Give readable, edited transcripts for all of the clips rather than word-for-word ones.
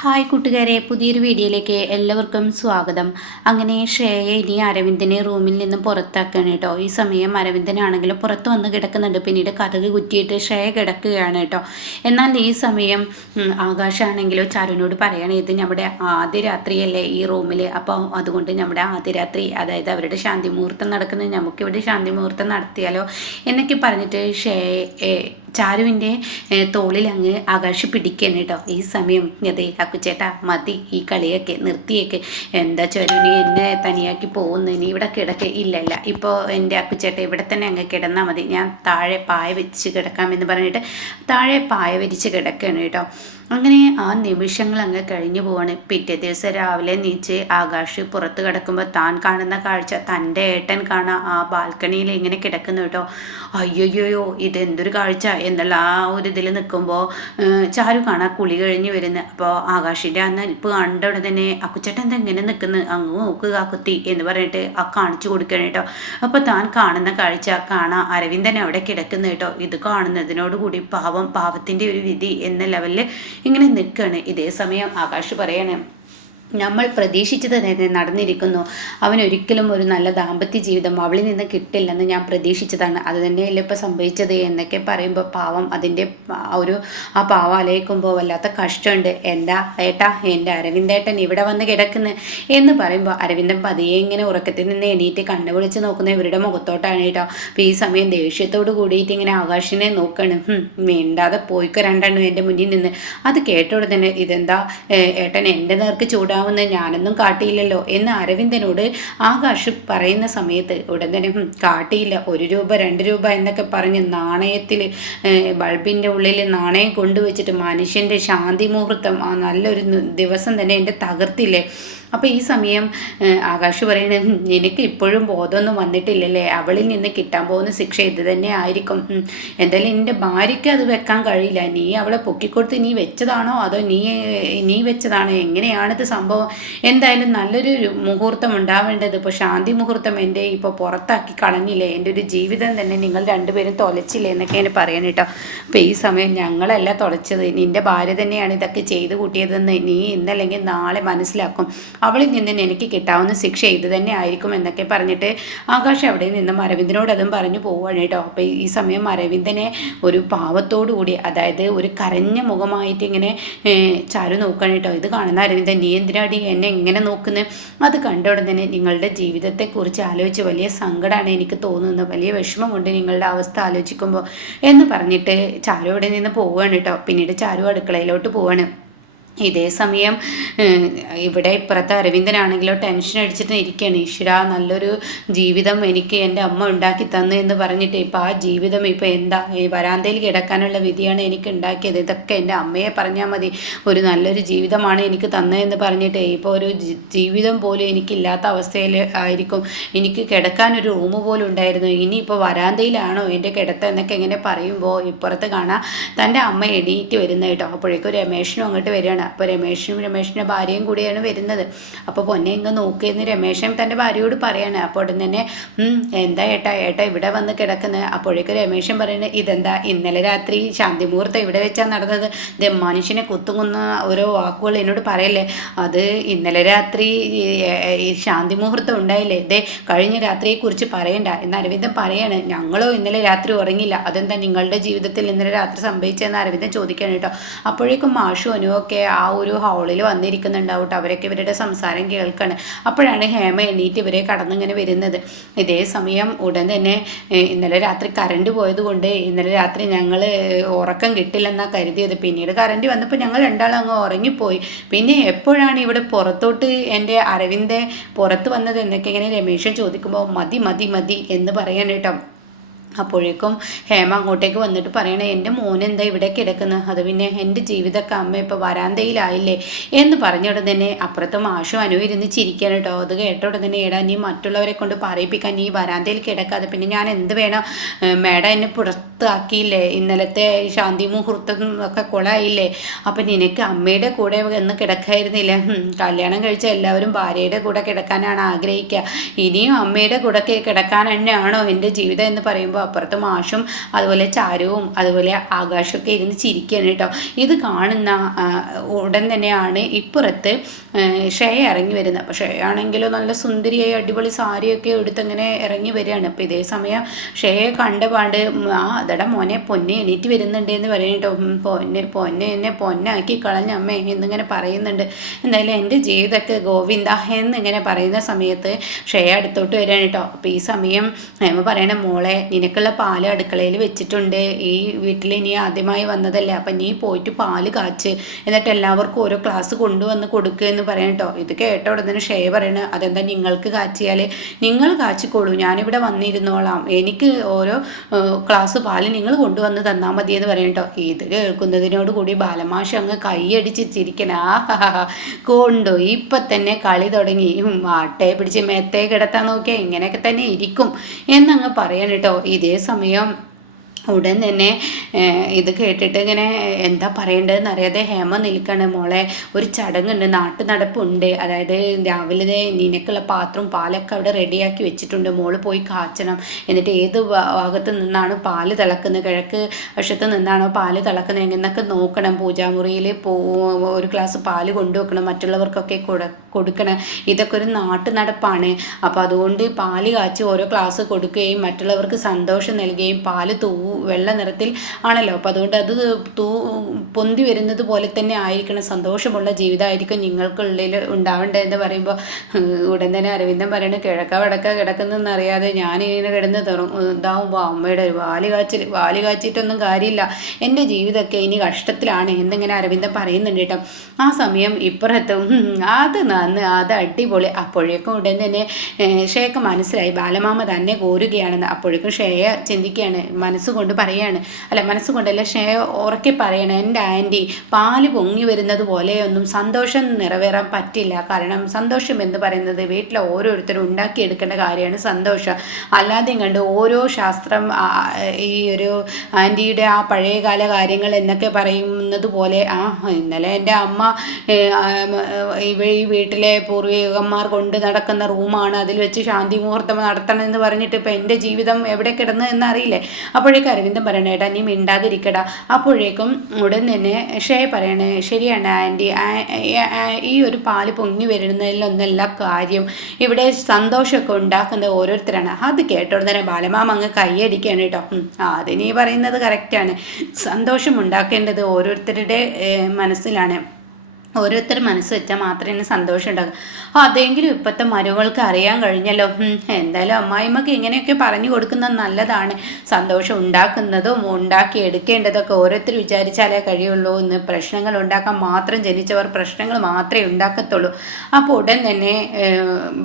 Hi കൂട്ടുകാരെ, പുതിയൊരു വീഡിയോയിലേക്ക് എല്ലാവർക്കും സ്വാഗതം. അങ്ങനെ ശ്രേയ ഇനി അരവിന്ദനെ റൂമിൽ നിന്ന് പുറത്താക്കുകയാണ് കേട്ടോ. ഈ സമയം അരവിന്ദനാണെങ്കിലും പുറത്ത് വന്ന് കിടക്കുന്നുണ്ട്. പിന്നീട് കതക് കുറ്റിയിട്ട് ശ്രേയ കിടക്കുകയാണ് കേട്ടോ. എന്നാൽ ഈ സമയം ആകാശാണെങ്കിലോ ചാരുവിനോട് പറയണേ, ഇത് നമ്മുടെ ആദ്യ രാത്രിയല്ലേ ഈ റൂമിൽ, അപ്പോൾ അതുകൊണ്ട് നമ്മുടെ ആദ്യ രാത്രി, അതായത് അവരുടെ ശാന്തി മുഹൂർത്തം നടക്കുന്നത്, നമുക്കിവിടെ ശാന്തി മുഹൂർത്തം നടത്തിയാലോ എന്നൊക്കെ പറഞ്ഞിട്ട് ചാരുവിൻ്റെ തോളിൽ അങ്ങ് ആകാശ് പിടിക്കുകയാണ് കേട്ടോ. ഈ സമയം അതെ അക്കുച്ചേട്ടാ, മതി ഈ കളിയൊക്കെ നിർത്തിയേക്ക്. എന്താ ചാരുവിനി എന്നെ തനിയാക്കി പോകുന്നു, ഇനി ഇവിടെ കിടക്ക്. ഇല്ലല്ല, ഇപ്പോൾ എൻ്റെ അക്കുച്ചേട്ട ഇവിടെ തന്നെ അങ്ങ് കിടന്നാൽ മതി, ഞാൻ താഴെ പായ വെച്ച് കിടക്കാമെന്ന് പറഞ്ഞിട്ട് താഴെ പായ വിരിച്ച് കിടക്കുകയാണ് കേട്ടോ. അങ്ങനെ ആ നിമിഷങ്ങൾ അങ്ങ് കഴിഞ്ഞു പോവാണ്. പിറ്റേ ദിവസം രാവിലെ നീച്ച് ആകാശ് പുറത്ത് കിടക്കുമ്പോൾ താൻ കാണുന്ന കാഴ്ച തൻ്റെ ഏട്ടൻ കാണാൻ ആ ബാൽക്കണിയിൽ ഇങ്ങനെ കിടക്കുന്നു കേട്ടോ. അയ്യോയ്യോ, ഇതെന്തൊരു കാഴ്ച എന്നുള്ള ആ ഒരു ഇതിൽ നിൽക്കുമ്പോൾ ചാരു കാണാൻ കുളി കഴിഞ്ഞ് വരുന്നത്. അപ്പോൾ ആകാശിൻ്റെ ആ നിൽപ്പ് കണ്ടവിടെ തന്നെ അക്കുച്ചേട്ടൻ എന്താ ഇങ്ങനെ നിൽക്കുന്നു, അങ്ങ് നോക്കുക കുത്തി എന്ന് പറഞ്ഞിട്ട് ആ കാണിച്ചു കൊടുക്കണം കേട്ടോ. അപ്പോൾ താൻ കാണുന്ന കാഴ്ച കാണാൻ അരവിന്ദൻ അവിടെ കിടക്കുന്നു കേട്ടോ. ഇത് കാണുന്നതിനോടുകൂടി പാവത്തിൻ്റെ ഒരു വിധി എന്ന ലെവലിൽ ഇങ്ങനെ നിൽക്കുകയാണ്. ഇതേ സമയം ആകാശ് പറയാണ്, നമ്മൾ പ്രതീക്ഷിച്ചത് തന്നെ നടന്നിരിക്കുന്നു. അവനൊരിക്കലും ഒരു നല്ല ദാമ്പത്യ ജീവിതം അവളിൽ നിന്ന് കിട്ടില്ലെന്ന് ഞാൻ പ്രതീക്ഷിച്ചതാണ്, അത് തന്നെയല്ലേ ഇപ്പോൾ സംഭവിച്ചത് എന്നൊക്കെ പറയുമ്പോൾ പാവം അതിൻ്റെ ആ പാവം അലയിക്കുമ്പോൾ വല്ലാത്ത കഷ്ടമുണ്ട്. എന്താ ഏട്ടാ, എൻ്റെ അരവിന്ദേട്ടൻ ഇവിടെ വന്ന് കിടക്കുന്നു എന്ന് പറയുമ്പോൾ അരവിന്ദൻ പതിയെ ഇങ്ങനെ ഉറക്കത്തിൽ നിന്ന് എണീറ്റ് കണ്ണു വിളിച്ച് നോക്കുന്ന ഇവരുടെ മുഖത്തോട്ടാണ് കേട്ടോ. അപ്പോൾ ഈ സമയം ദേഷ്യത്തോട് കൂടിയിട്ട് ഇങ്ങനെ ആകാശിനെ നോക്കണം. മിണ്ടാതെ പോയിക്കോ രണ്ടെണ്ണം എൻ്റെ മുന്നിൽ നിന്ന്. അത് കേട്ടോടെ തന്നെ ഇതെന്താ ഏട്ടൻ എൻ്റെ നേർക്ക് ചൂടാ ഞാനൊന്നും കാട്ടിയില്ലല്ലോ എന്ന് അരവിന്ദനോട് ആകാശ് പറയുന്ന സമയത്ത് ഉടൻ തന്നെ കാട്ടിയില്ല, 1 രൂപ 2 രൂപ എന്നൊക്കെ പറഞ്ഞ് നാണയത്തിൽ ബൾബിൻ്റെ ഉള്ളിൽ നാണയം കൊണ്ടുവച്ചിട്ട് മനുഷ്യൻ്റെ ശാന്തി മുഹൂർത്തം ആ നല്ലൊരു ദിവസം തന്നെ എൻ്റെ തകർത്തില്ലേ. അപ്പോൾ ഈ സമയം ആകാശ് പറയണേ, നിനക്ക് ഇപ്പോഴും ബോധമൊന്നും വന്നിട്ടില്ലല്ലേ, അവളിൽ നിന്ന് കിട്ടാൻ പോകുന്ന ശിക്ഷ ഇത് തന്നെ ആയിരിക്കും. എന്തായാലും എൻ്റെ ഭാര്യയ്ക്ക് അത് വെക്കാൻ കഴിയില്ല, നീ അവളെ പൊക്കിക്കൊടുത്ത് നീ വെച്ചതാണോ അതോ നീ വെച്ചതാണോ, എങ്ങനെയാണിത് സംഭവം? എന്തായാലും നല്ലൊരു മുഹൂർത്തം ഉണ്ടാവേണ്ടത്, ഇപ്പോൾ ശാന്തി മുഹൂർത്തം എൻ്റെ ഇപ്പോൾ പുറത്താക്കി കളഞ്ഞില്ലേ, എൻ്റെ ഒരു ജീവിതം തന്നെ നിങ്ങൾ രണ്ടുപേരും തൊലച്ചില്ലേ എന്നൊക്കെ എന്നെ പറയാൻ കേട്ടോ. അപ്പോൾ ഈ സമയം ഞങ്ങളല്ല തൊലച്ചത്, നിൻ്റെ ഭാര്യ തന്നെയാണ് ഇതൊക്കെ ചെയ്ത് കൂട്ടിയതെന്ന് നീ ഇന്നല്ലെങ്കിൽ നാളെ മനസ്സിലാക്കും. അവളിൽ നിന്ന് എനിക്ക് കിട്ടാവുന്ന ശിക്ഷ ഇത് തന്നെ ആയിരിക്കും എന്നൊക്കെ പറഞ്ഞിട്ട് ആകാശ് അവിടെ നിന്നും അരവിന്ദനോട് അതും പറഞ്ഞു പോവുകയാണ് കേട്ടോ. അപ്പോൾ ഈ സമയം അരവിന്ദനെ ഒരു പാവത്തോടു കൂടി, അതായത് ഒരു കരഞ്ഞ മുഖമായിട്ട് ഇങ്ങനെ ചാരു നോക്കണം കേട്ടോ. ഇത് കാണുന്ന അരവിന്ദൻ, നീ എന്തിനാടി എന്നെ ഇങ്ങനെ നോക്കുന്നത്? അത് കണ്ട ഉടൻ തന്നെ നിങ്ങളുടെ ജീവിതത്തെക്കുറിച്ച് ആലോചിച്ച് വലിയ സങ്കടമാണ് എനിക്ക് തോന്നുന്നത്, വലിയ വിഷമമുണ്ട് നിങ്ങളുടെ അവസ്ഥ ആലോചിക്കുമ്പോൾ എന്ന് പറഞ്ഞിട്ട് ചാരു അവിടെ നിന്ന് പോവുകയാണ് കേട്ടോ. പിന്നീട് ചാരു അടുക്കളയിലോട്ട് പോവാണ്. ഇതേ സമയം ഇവിടെ ഇപ്പുറത്തെ അരവിന്ദനാണെങ്കിലോ ടെൻഷൻ അടിച്ചിട്ട് ഇരിക്കുകയാണ്. ഈശ്വര, നല്ലൊരു ജീവിതം എനിക്ക് എൻ്റെ അമ്മ ഉണ്ടാക്കി തന്നു എന്ന് പറഞ്ഞിട്ട് ഇപ്പോൾ ആ ജീവിതം ഇപ്പോൾ എന്താ, ഈ വരാന്തയിൽ കിടക്കാനുള്ള വിധിയാണ് എനിക്ക് ഉണ്ടാക്കിയത്, ഇതൊക്കെ എൻ്റെ അമ്മയെ പറഞ്ഞാൽ മതി, ഒരു നല്ലൊരു ജീവിതമാണ് എനിക്ക് തന്നതെന്ന് പറഞ്ഞിട്ട് ഇപ്പോൾ ഒരു ജീവിതം പോലും എനിക്കില്ലാത്ത അവസ്ഥയിൽ ആയിരിക്കും. എനിക്ക് കിടക്കാനൊരു റൂം പോലും ഉണ്ടായിരുന്നു, ഇനിയിപ്പോൾ വരാന്തയിലാണോ എൻ്റെ കിടത്തം എന്നൊക്കെ എങ്ങനെ പറയുമ്പോൾ ഇപ്പുറത്ത് കാണാം തൻ്റെ അമ്മ എണീറ്റ് വരുന്നത് കേട്ടോ. അപ്പോഴേക്കും രമേശനും അങ്ങോട്ട് വരികയാണ്. അപ്പോൾ രമേശിൻ്റെ ഭാര്യയും കൂടിയാണ് വരുന്നത്. അപ്പോൾ പൊന്നെ ഇങ്ങ് നോക്കിയെന്ന് രമേശൻ തൻ്റെ ഭാര്യയോട് പറയാണ്. അപ്പോൾ ഉടൻ തന്നെ എന്താ ഏട്ടാ ഇവിടെ വന്ന് കിടക്കുന്നത്? അപ്പോഴേക്കും രമേശൻ പറയുന്നത്, ഇതെന്താ ഇന്നലെ രാത്രി ശാന്തി മുഹൂർത്തം ഇവിടെ വെച്ചാൽ നടന്നത്, ഇത് മനുഷ്യനെ കുത്തുങ്ങുന്ന ഓരോ വാക്കുകൾ എന്നോട് പറയല്ലേ, അത് ഇന്നലെ രാത്രി ശാന്തി മുഹൂർത്തം ഉണ്ടായില്ലേ, ഇതേ കഴിഞ്ഞ രാത്രിയെക്കുറിച്ച് പറയണ്ട എന്ന് അരവിന്ദൻ പറയാണ്. ഞങ്ങളോ ഇന്നലെ രാത്രി ഉറങ്ങില്ല, അതെന്താ നിങ്ങളുടെ ജീവിതത്തിൽ ഇന്നലെ രാത്രി സംഭവിച്ചതെന്ന് അരവിന്ദൻ ചോദിക്കുകയാണ് കേട്ടോ. അപ്പോഴേക്കും മാഷു അനുവൊക്കെ ആ ഒരു ഹാളിൽ വന്നിരിക്കുന്നുണ്ടാവും കേട്ടോ. അവരൊക്കെ ഇവരുടെ സംസാരം കേൾക്കാണ്. അപ്പോഴാണ് ഹേമ എണീറ്റ് ഇവരെ കടന്നിങ്ങനെ വരുന്നത്. ഇതേ സമയം ഉടൻ തന്നെ ഇന്നലെ രാത്രി കറണ്ട് പോയത് കൊണ്ട് ഇന്നലെ രാത്രി ഞങ്ങൾ ഉറക്കം കിട്ടില്ലെന്നാണ് കരുതിയത്, പിന്നീട് കറണ്ട് വന്നപ്പോൾ ഞങ്ങൾ രണ്ടാളും അങ്ങ് ഉറങ്ങിപ്പോയി, പിന്നെ എപ്പോഴാണ് ഇവിടെ പുറത്തോട്ട് എൻ്റെ അരവിന്ദ് പുറത്ത് വന്നത് എന്നൊക്കെ ഇങ്ങനെ രമേശൻ ചോദിക്കുമ്പോൾ മതി മതി മതി എന്ന് പറയാൻ കേട്ടോ. അപ്പോഴേക്കും ഹേമ അങ്ങോട്ടേക്ക് വന്നിട്ട് പറയണേ, എൻ്റെ മോനെന്താ ഇവിടെ കിടക്കുന്നത്, അത് പിന്നെ എൻ്റെ ജീവിതമൊക്കെ അമ്മ ഇപ്പോൾ വരാന്തയിലായില്ലേ എന്ന് പറഞ്ഞുകൊണ്ട് തന്നെ അപ്പുറത്ത് മാഷും അനുവരുന്ന് ചിരിക്കാൻ കേട്ടോ. അത് കേട്ടോടെ തന്നെ, നീ മറ്റുള്ളവരെ കൊണ്ട് പറയിപ്പിക്കാൻ നീ വരാന്തയിൽ കിടക്കാതെ പിന്നെ ഞാൻ എന്ത് വേണം, മേഡം എന്നെ പുറത്താക്കിയില്ലേ, ഇന്നലത്തെ ശാന്തി മുഹൂർത്തം ഒക്കെ കൊളായില്ലേ, അപ്പം നിനക്ക് അമ്മയുടെ കൂടെ എന്ന് കിടക്കായിരുന്നില്ല. കല്യാണം കഴിച്ച എല്ലാവരും ഭാര്യയുടെ കൂടെ കിടക്കാനാണ് ആഗ്രഹിക്കുക, ഇനിയും അമ്മയുടെ കൂടെ കിടക്കാൻ തന്നെയാണോ എൻ്റെ ജീവിതം എന്ന് പറയുമ്പോൾ അപ്പുറത്ത് മാഷും അതുപോലെ ചാരുവും അതുപോലെ ആകാശമൊക്കെ ഇരുന്ന് ചിരിക്കുകയാണ് കേട്ടോ. ഇത് കാണുന്ന ഉടൻ തന്നെയാണ് ഇപ്പുറത്ത് ശ്രേയ ഇറങ്ങി വരുന്നത്. അപ്പോൾ ശ്രേയ ആണെങ്കിലും നല്ല സുന്ദരിയായി അടിപൊളി സാരിയൊക്കെ എടുത്തങ്ങനെ ഇറങ്ങി വരികയാണ്. അപ്പോൾ ഇതേ സമയം ശ്രേയയെ കണ്ടപാണ്ട് അതട മോനെ പൊന്നെ എണീറ്റ് വരുന്നുണ്ട് എന്ന് പറയട്ടോ. പൊന്നെ പൊന്നാക്കി കളഞ്ഞ അമ്മ എന്നിങ്ങനെ പറയുന്നുണ്ട്. എന്തായാലും എൻ്റെ ജീവിതമൊക്കെ ഗോവിന്ദ എന്നിങ്ങനെ പറയുന്ന സമയത്ത് ശ്രേയ അടുത്തോട്ട് വരികയാണ് കേട്ടോ. അപ്പോൾ ഈ സമയം അമ്മ പറയണ മോളെ നിനക്കുള്ള പാല് അടുക്കളയിൽ വെച്ചിട്ടുണ്ട്, ഈ വീട്ടിൽ നീ ആദ്യമായി വന്നതല്ലേ, അപ്പം നീ പോയിട്ട് പാല് കാച്ച്, എന്നിട്ട് എല്ലാവർക്കും ഓരോ ഗ്ലാസ് കൊണ്ടുവന്ന് കൊടുക്കുക എന്ന് പറയാം കേട്ടോ. ഇത് കേട്ട ഉടനെ ശ്രേയ പറയണ അതെന്താ നിങ്ങൾക്ക് കാച്ചിയാൽ നിങ്ങൾ കാച്ചിക്കോളൂ, ഞാനിവിടെ വന്നിരുന്നോളാം, എനിക്ക് ഓരോ ഗ്ലാസ് പാല് നിങ്ങൾ കൊണ്ടുവന്ന് തന്നാൽ മതി എന്ന് പറയാം കേട്ടോ. ഇത് കേൾക്കുന്നതിനോട് കൂടി ബാലമാഷ് അങ്ങ് കൈയടിച്ച് ചിരിക്കണ കൊണ്ടു ഇപ്പം തന്നെ കളി തുടങ്ങി, ആട്ടയെ പിടിച്ച് മെത്തേ കിടത്താൻ നോക്കിയാൽ ഇങ്ങനെയൊക്കെ തന്നെ ഇരിക്കും എന്നങ്ങ് പറയാൻ കേട്ടോ. ഇതേ സമയം ഉടൻ തന്നെ ഇത് കേട്ടിട്ട് ഇങ്ങനെ എന്താ പറയേണ്ടതെന്ന് അറിയാതെ ഹേമ നിൽക്കണ മോളെ, ഒരു ചടങ്ങുണ്ട്, നാട്ടു നടപ്പുണ്ട്, അതായത് രാവിലെ നിനക്കുള്ള പാത്രം പാലൊക്കെ അവിടെ റെഡിയാക്കി വെച്ചിട്ടുണ്ട്, മോള് പോയി കാച്ചണം, എന്നിട്ട് ഏത് ഭാഗത്ത് നിന്നാണ് പാല് തിളക്കുന്നത്, കിഴക്ക് വശത്ത് നിന്നാണോ പാല് തിളക്കുന്നത് എന്നൊക്കെ നോക്കണം, പൂജാമുറിയിൽ ഒരു ഗ്ലാസ് പാല് കൊണ്ടുവെക്കണം, മറ്റുള്ളവർക്കൊക്കെ കൊടുക്കണം, ഇതൊക്കെ ഒരു നാട്ടു നടപ്പാണ്. അപ്പോൾ അതുകൊണ്ട് പാല് കാച്ചി ഓരോ ഗ്ലാസ് കൊടുക്കുകയും മറ്റുള്ളവർക്ക് സന്തോഷം നൽകുകയും പാല് വെള്ള നിറത്തിൽ ആണല്ലോ, അപ്പോൾ അതുകൊണ്ട് അത് പൊന്തി വരുന്നത് പോലെ തന്നെ ആയിരിക്കണം, സന്തോഷമുള്ള ജീവിതമായിരിക്കും നിങ്ങൾക്കുള്ളിൽ ഉണ്ടാവേണ്ടതെന്ന് പറയുമ്പോൾ ഉടൻ തന്നെ അരവിന്ദൻ പറയണ കിഴക്ക വടക്ക കിടക്കുന്നതെന്ന് അറിയാതെ ഞാനിങ്ങനെ കിടന്ന് ഇതാവുമ്പോൾ അമ്മയുടെ വാല് കാച്ചിട്ടൊന്നും കാര്യമില്ല, എൻ്റെ ജീവിതമൊക്കെ ഇനി കഷ്ടത്തിലാണ് എന്നിങ്ങനെ അരവിന്ദൻ പറയുന്നുണ്ട് കേട്ടോ. ആ സമയം ഇപ്പുറത്തും അത് അടിപൊളി. അപ്പോഴേക്കും ഉടൻ തന്നെ ഷേക്ക് മനസ്സിലായി ബാലമാമ തന്നെ കോരുകയാണെന്ന്. അപ്പോഴേക്കും ഷേയ ചിന്തിക്കുകയാണ്, മനസ്സുകൊണ്ട് പറയാണ്, അല്ല മനസ്സുകൊണ്ടല്ല ഷേയ ഉറക്കെ പറയണം, എൻ്റെ ആൻറ്റി പാല് പൊങ്ങി വരുന്നത് പോലെയൊന്നും സന്തോഷം നിറവേറാൻ പറ്റില്ല, കാരണം സന്തോഷം എന്ന് പറയുന്നത് വീട്ടിലെ ഓരോരുത്തരും ഉണ്ടാക്കിയെടുക്കേണ്ട കാര്യമാണ് സന്തോഷം, അല്ലാതെ കണ്ട് ഓരോ ശാസ്ത്രം ഈ ഒരു ആൻറ്റിയുടെ ആ പഴയകാല കാര്യങ്ങൾ എന്നൊക്കെ പറയുന്നത് പോലെ ഇന്നലെ എൻ്റെ അമ്മ ഈ വീട്ടിലെ പൂർവികന്മാർ കൊണ്ട് നടക്കുന്ന റൂമാണ്, അതിൽ വെച്ച് ശാന്തി മുഹൂർത്തം നടത്തണം എന്ന് പറഞ്ഞിട്ട് ഇപ്പം എൻ്റെ ജീവിതം എവിടെ കിടന്നു എന്നറിയില്ലേ. അപ്പോഴേക്കും അരവിന്ദൻ പറയണേ ഏട്ടാ നീ മിണ്ടാതിരിക്കടാ. അപ്പോഴേക്കും ഉടൻ തന്നെ ഷേ പറയണേ ശരിയാണ് ആൻറ്റി, ഈ ഒരു പാല് പൊങ്ങി വരുന്നതിലൊന്നല്ല കാര്യം, ഇവിടെ സന്തോഷമൊക്കെ ഉണ്ടാക്കുന്നത് ഓരോരുത്തരാണ്. അത് കേട്ടോടെ തന്നെ ബാലമാമ അങ്ങ് കൈയടിക്കുകയാണ് കേട്ടോ. അത് നീ പറയുന്നത് കറക്റ്റാണ്, സന്തോഷം ഉണ്ടാക്കേണ്ടത് ഓരോരുത്തരുടെ മനസ്സിലാണ്, ഓരോരുത്തർ മനസ്സ് വെച്ചാൽ മാത്രമേ സന്തോഷം ഉണ്ടാകും. അതെങ്കിലും ഇപ്പോഴത്തെ മരുമകൾക്ക് അറിയാൻ കഴിഞ്ഞല്ലോ. എന്തായാലും അമ്മായിമ്മക്ക് ഇങ്ങനെയൊക്കെ പറഞ്ഞു കൊടുക്കുന്നത് നല്ലതാണ്, സന്തോഷം ഉണ്ടാക്കുന്നതും ഉണ്ടാക്കി എടുക്കേണ്ടതൊക്കെ ഓരോരുത്തർ വിചാരിച്ചാലേ കഴിയുള്ളൂ എന്ന്. പ്രശ്നങ്ങൾ ഉണ്ടാക്കാൻ മാത്രം ജനിച്ചവർ പ്രശ്നങ്ങൾ മാത്രമേ ഉണ്ടാക്കത്തുള്ളൂ. അപ്പോൾ ഉടൻ തന്നെ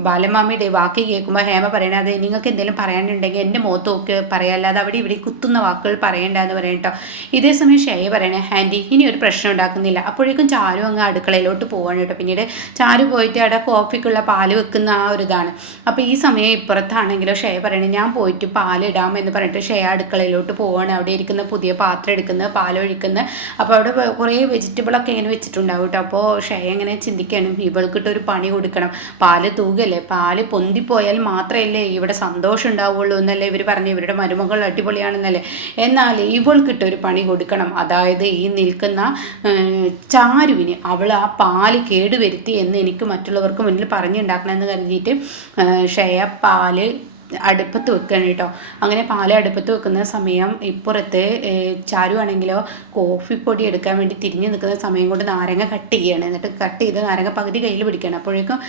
ബാലമാമിയുടെ വാക്ക് കേൾക്കുമ്പോൾ ഹേമ പറയണേ അത് നിങ്ങൾക്ക് എന്തെങ്കിലും പറയാനുണ്ടെങ്കിൽ എൻ്റെ മുഖത്ത് നോക്ക് പറയാല്ലാതെ അവിടെ ഇവിടെ കുത്തുന്ന വാക്കുകൾ പറയണ്ട എന്ന് പറയട്ടോ. ഇതേ സമയം ഷേയ പറയണേ ആൻറ്റി ഇനി ഒരു പ്രശ്നം ഉണ്ടാക്കുന്നില്ല. അപ്പോഴേക്കും ചാരു അങ്ങ് അടുക്കളയിലോട്ട് പോവാണ് കേട്ടോ. പിന്നീട് ചാരു പോയിട്ട് അവിടെ കോഫിക്കുള്ള പാല് വെക്കുന്ന ആ ഒരു ഇതാണ്. അപ്പോൾ ഈ സമയം ഇപ്പുറത്താണെങ്കിലോ ഷേയ പറയണേ ഞാൻ പോയിട്ട് പാലിടാം എന്ന് പറഞ്ഞിട്ട് ഷേയ അടുക്കളയിലോട്ട് പോവാണ്. അവിടെ ഇരിക്കുന്ന പുതിയ പാത്രം എടുക്കുന്നത്, പാലൊഴിക്കുന്നത്. അപ്പോൾ അവിടെ കുറേ വെജിറ്റബിളൊക്കെ ഇങ്ങനെ വെച്ചിട്ടുണ്ടാവും കേട്ടോ. അപ്പോൾ ഷേയ ഇങ്ങനെ ചിന്തിക്കുകയാണ് ഇവൾക്കിട്ടൊരു പണി കൊടുക്കണം, പാല് തൂകല്ലേ, പാല് പൊന്തിപ്പോയാൽ മാത്രമല്ലേ ഇവിടെ സന്തോഷം ഉണ്ടാവുള്ളൂ എന്നല്ലേ ഇവർ പറഞ്ഞു, ഇവരുടെ മരുമകൾ അടിപൊളിയാണെന്നല്ലേ. എന്നാൽ ഇവൾക്കിട്ടൊരു പണി കൊടുക്കണം, അതായത് ഈ നിൽക്കുന്ന ചാരുവിന് അവൾ ആ പാല് കേടുവരുത്തി എന്ന് എനിക്ക് മറ്റുള്ളവർക്ക് മുന്നിൽ പറഞ്ഞുണ്ടാക്കണമെന്ന് കരുതിയിട്ട് ഷേയ പാല് അടുപ്പത്ത് വെക്കുകയാണ് കേട്ടോ. അങ്ങനെ പാല് അടുപ്പത്ത് വെക്കുന്ന സമയം ഇപ്പുറത്ത് ചാരു ആണെങ്കിലോ കോഫിപ്പൊടി എടുക്കാൻ വേണ്ടി തിരിഞ്ഞ് നിൽക്കുന്ന സമയം കൊണ്ട് നാരങ്ങ കട്ട് ചെയ്യുകയാണ്. എന്നിട്ട് കട്ട് ചെയ്ത് നാരങ്ങ പകുതി കയ്യിൽ പിടിക്കുകയാണ്. അപ്പോഴേക്കും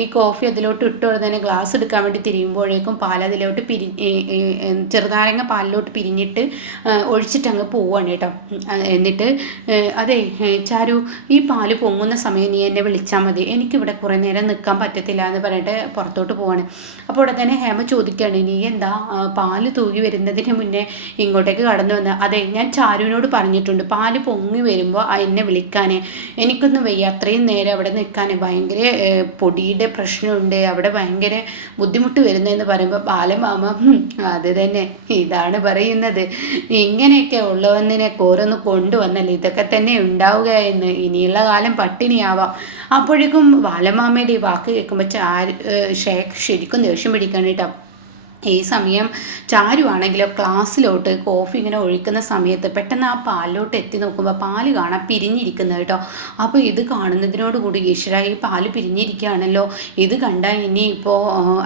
ഈ കോഫി അതിലോട്ട് ഇട്ടുകൊണ്ട് തന്നെ ഗ്ലാസ് എടുക്കാൻ വേണ്ടി തിരിയുമ്പോഴേക്കും പാൽ അതിലോട്ട് ചെറുനാരങ്ങ പാലിലോട്ട് പിരിഞ്ഞിട്ട് ഒഴിച്ചിട്ട് അങ്ങ് പോവുകയാണ് കേട്ടോ. എന്നിട്ട് അതെ ചാരു ഈ പാല് പൊങ്ങുന്ന സമയം നീ എന്നെ വിളിച്ചാൽ മതി, എനിക്കിവിടെ കുറേ നേരം നിൽക്കാൻ പറ്റത്തില്ല എന്ന് പറഞ്ഞിട്ട് പുറത്തോട്ട് പോവാണ്. അപ്പോൾ ഇവിടെ തന്നെ ഹേമ ചോദിക്കുകയാണ്, നീ എന്താ പാല് തൂകി വരുന്നതിന് മുന്നേ ഇങ്ങോട്ടേക്ക് കടന്നു വന്ന്? അതെ, ഞാൻ ചാരുവിനോട് പറഞ്ഞിട്ടുണ്ട് പാല് പൊങ്ങി വരുമ്പോൾ എന്നെ വിളിക്കാൻ. എനിക്കൊന്നും വയ്യ അത്രയും നേരം അവിടെ നിൽക്കാൻ, ഭയങ്കര പൊടിയുടെ പ്രശ്നമുണ്ട്, അവിടെ ഭയങ്കര ബുദ്ധിമുട്ട് വരുന്നതെന്ന് പറയുമ്പോൾ ബാലമാമ അത് തന്നെ ഇതാണ് പറയുന്നത്, ഇങ്ങനെയൊക്കെ ഉള്ളവന്നിനെ ഓരോന്ന് കൊണ്ടുവന്നല്ലേ ഇതൊക്കെ തന്നെ ഉണ്ടാവുക എന്ന്, ഇനിയുള്ള കാലം പട്ടിണിയാവാം. അപ്പോഴേക്കും ബാലമാമയുടെ ഈ വാക്ക് കേൾക്കുമ്പോൾ ഷേഖ് ശരിക്കും ദേഷ്യം പിടിക്കാൻ കേട്ടോ. ഈ സമയം ചാരു ആണെങ്കിലോ ക്ലാസ്സിലോട്ട് കോഫി ഇങ്ങനെ ഒഴിക്കുന്ന സമയത്ത് പെട്ടെന്ന് ആ പാലിലോട്ട് എത്തി നോക്കുമ്പോൾ പാല് കാണാൻ പിരിഞ്ഞിരിക്കുന്നത് കേട്ടോ. അപ്പോൾ ഇത് കാണുന്നതിനോട് കൂടി ഈശ്വര, ഈ പാല് പിരിഞ്ഞിരിക്കുകയാണല്ലോ, ഇത് കണ്ടാൽ ഇനി ഇപ്പോൾ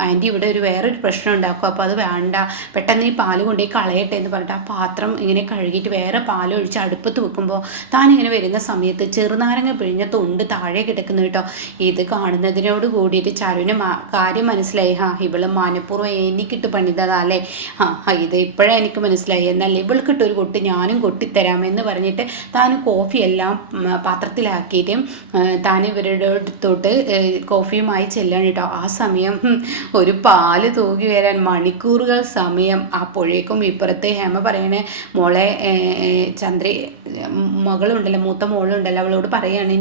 ആൻറ്റി ഇവിടെ വേറൊരു പ്രശ്നം ഉണ്ടാക്കും, അപ്പോൾ അത് വേണ്ട, പെട്ടെന്ന് ഈ പാല് കൊണ്ടുപോയി കളയട്ടെ എന്ന് പറഞ്ഞിട്ട് ആ പാത്രം ഇങ്ങനെ കഴുകിയിട്ട് വേറെ പാൽ ഒഴിച്ച് അടുപ്പത്ത് വെക്കുമ്പോൾ താൻ ഇങ്ങനെ വരുന്ന സമയത്ത് ചെറുനാരങ്ങ പിഴിഞ്ഞ തൊണ്ട് താഴെ കിടക്കുന്നു കേട്ടോ. ഇത് കാണുന്നതിനോട് കൂടിയിട്ട് ചാരുവിന് കാര്യം മനസ്സിലായി, ഇവള് മനഃപൂർവ്വം എനിക്കിട്ട് പണിതല്ലേ, ഇത് ഇപ്പോഴേ എനിക്ക് മനസ്സിലായി, എന്നാൽ ഇവൾക്കിട്ടൊരു കൊട്ട് ഞാനും കൊട്ടിത്തരാമെന്ന് പറഞ്ഞിട്ട് താൻ കോഫി എല്ലാം പാത്രത്തിലാക്കിയിട്ട് താൻ ഇവരുടെ അടുത്തോട്ട് കോഫിയുമായി ചെല്ലാണ് കേട്ടോ. ആ സമയം ഒരു പാല് തൂകി വരാൻ മണിക്കൂറുകൾ സമയം. അപ്പോഴേക്കും ഇപ്പുറത്ത് ഹേമ പറയണേ, മോളെ ചന്ദ്രി മകളുണ്ടല്ലോ, മൂത്ത മോളുണ്ടല്ലോ, അവളോട് പറയാണ്,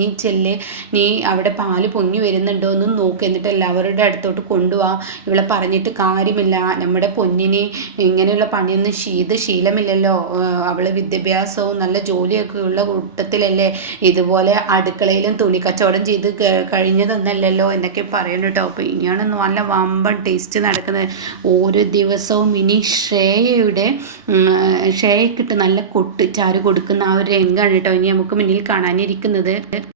നീ ചെല്ല്, നീ അവിടെ പാല് പൊങ്ങി വരുന്നുണ്ടോ എന്നും നോക്ക്, എന്നിട്ട് എല്ലാവരുടെ അടുത്തോട്ട് കൊണ്ടുപോവാ, ഇവളെ പറഞ്ഞിട്ട് കാര്യമില്ല, നമ്മുടെ പൊന്നിന് ഇങ്ങനെയുള്ള പണിയൊന്നും ശീലമില്ലല്ലോ, അവള് വിദ്യാഭ്യാസവും നല്ല ജോലിയൊക്കെ ഉള്ള കൂട്ടത്തിലല്ലേ, ഇതുപോലെ അടുക്കളയിലും തുണി കച്ചവടം ചെയ്ത് കഴിഞ്ഞതൊന്നല്ലല്ലോ എന്നൊക്കെ പറയുന്നു കേട്ടോ. അപ്പോൾ ഇനിയാണ് നല്ല വമ്പൻ ടേസ്റ്റ് നടക്കുന്നത്. ഓരോ ദിവസവും ഇനി ശ്രേയക്കിട്ട് നല്ല കൊട്ട് ചാരു കൊടുക്കുന്ന ആ ഒരു രംഗമാണ് കേട്ടോ ഇനി നമുക്ക് മുന്നിൽ കാണാനിരിക്കുന്നത്.